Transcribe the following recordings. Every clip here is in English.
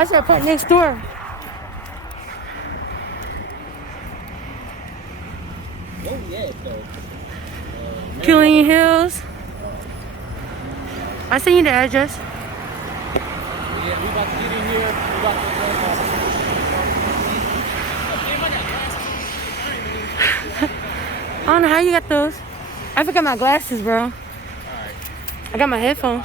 I should put next door. Killian Hills. I seen you the address. Yeah, we about to get in here. We about I don't know how you got those. I forgot my glasses, bro. Alright. I got my headphones.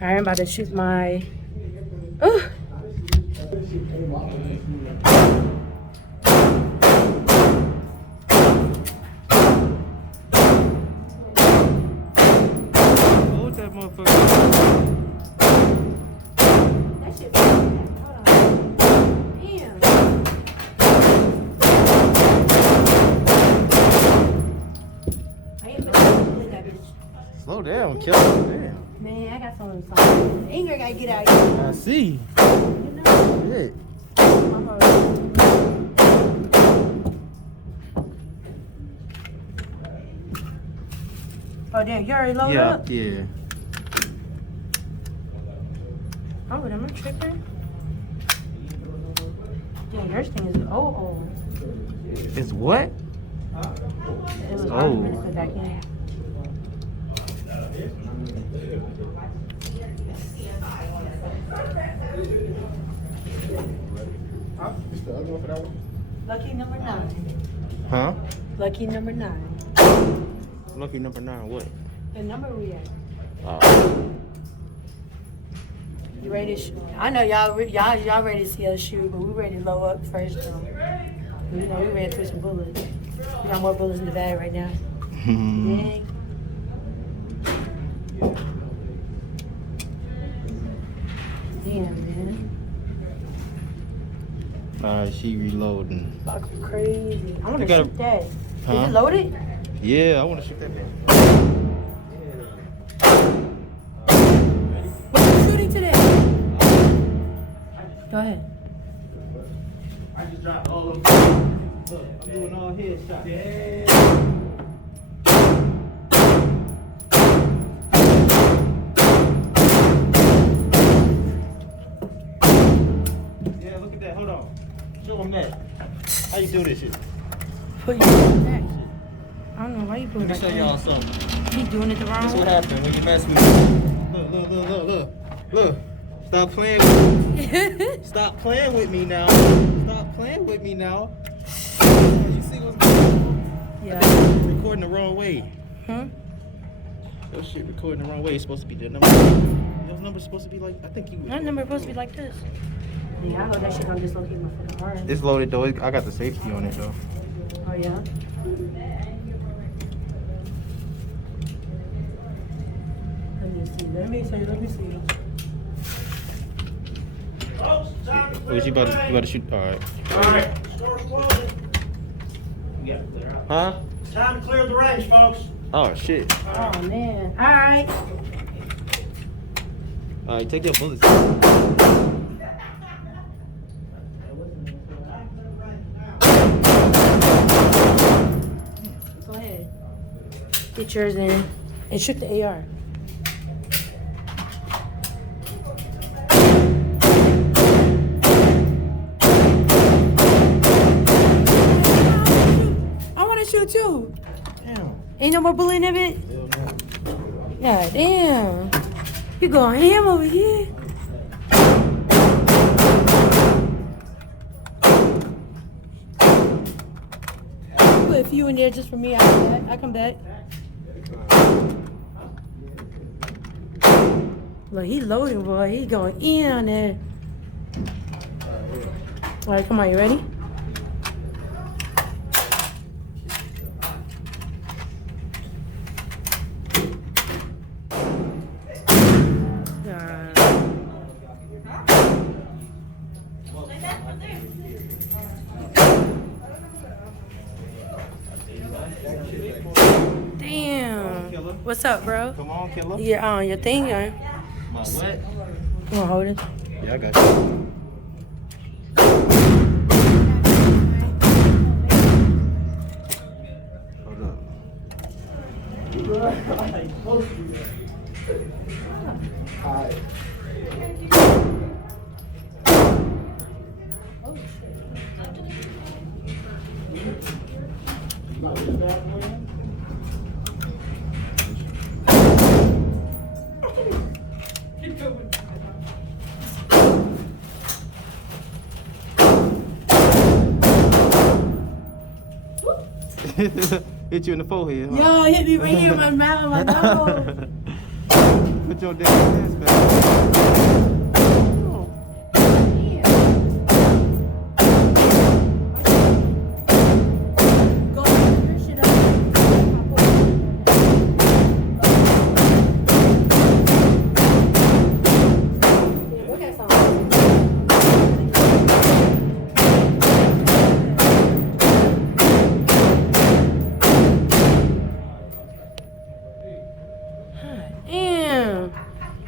I'm about to shoot my. Oh. Hold that motherfucker. That shit. Hold on. Damn. I ain't been that bitch. Slow down, kill him. Damn. Man, I got something. Anger gotta get out here. I see. You know? Shit. Oh damn, you already loaded up? Yeah. Oh, am I tripping? Damn, yours thing is oh. It's what? It was Oh. 5 minutes to back in. Lucky number 9. Huh? Lucky number 9. Lucky number 9, what? The number we at. Oh. You ready to shoot? I know y'all ready to see us shoot, but we ready to load up first though. You know, we ready to twist some bullets. We got more bullets in the bag right now. Dang. Damn, man. She reloading. Fuck crazy. I want to gotta- shoot that. Huh? Is it loaded? Yeah, I want to shoot that bitch. What you shooting today? Go ahead. I just dropped all of them. Look, I'm doing all headshots. Yeah. Yeah, look at that. Hold on. Show them that. How you do this shit? Put you in back. I don't know why you put it Let me like show that. y'all something. He doing it the wrong That's what way. happened when you mess with me. Look. Stop playing with me. Stop playing with me now. Stop playing with me now. You see what's going on? Yeah. Recording the wrong way. Huh? That shit recording the wrong way. It's supposed to be the number. Those numbers supposed to be like, I think you. That number supposed to be like this. Yeah, I know that shit gonna dislocate my fucking arm. It's loaded though. I got the safety on it though. Oh yeah. Let me see. What you about to shoot? All right. Alright, store's closing. You gotta clear out. Huh? Time to clear the range, folks. Oh shit. Oh man. Alright. All right, take your bullets. Go ahead. Get yours in. And shoot the AR. I wanna shoot too. Damn. Ain't no more bullet in it? Hell no. God damn. You going ham over here? Put a few in there just for me. I come back. Look, he loading, boy. He going in on there. All right, come on, you ready? Damn. What's up, bro? Come on, killer. You're on your thing, huh? My what? You wanna hold it? Yeah, I got you. Hold up. Hit you in the forehead, huh? Yo, hit me right here in my mouth, my nose. Put your damn hands back.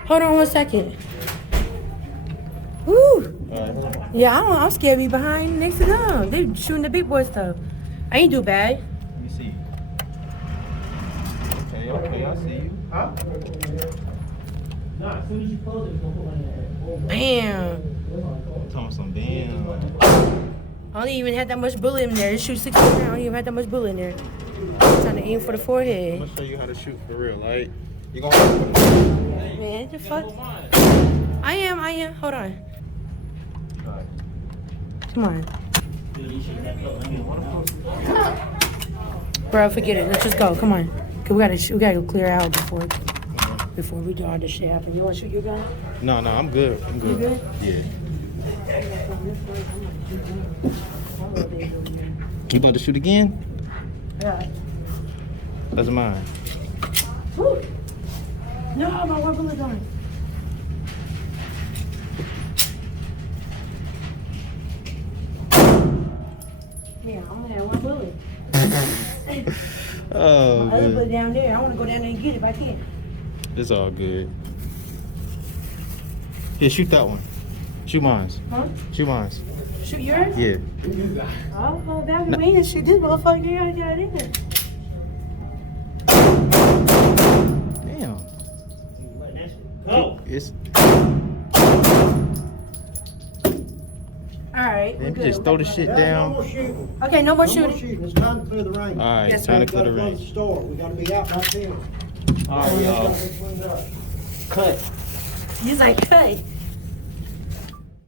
Hold on 1 second. Woo. Alright. Yeah, I'm scared to be behind next to them. They shooting the big boy stuff. I ain't do bad. Let me see. Okay, I see you. Huh? No, as soon as you close it, it's gonna put one in there. Bam. Thompson, damn. I don't even have that much bullet in there. It shoots 60 rounds. I don't even have that much bullet in there. I'm trying to aim for the I'm forehead. gonna show you how to shoot for real. Like, you gonna have to Man, the fuck? I am. Hold on. Come on. Bro, forget it. Let's just go. Come on. 'Cause we gotta go clear out before we do all this shit happen. You wanna shoot your gun? No, I'm good. I'm good. You good? Yeah. You about to shoot again? Yeah. That's mine. Woo. No, my one bullet gone. Yeah, I'm gonna have one bullet. Oh, My other bullet good. down there. I wanna go down there and get it if I can. It's all good. Here, shoot that one. Shoot mine. Huh? Shoot mine. Shoot yours? Yeah. I'll go back and wait and shoot this motherfucker. You gotta get in there. Damn. Go. It's Alright, we're Then good. just throw the shit No down. more shooting. Okay, no more No more shooting. shooting. It's time to clear the range. All right, Yes, time to sir. clear the Gotta close range. the store. We gotta be out by 10. All right, y'all. Cleaned up. Cut. He's like, hey.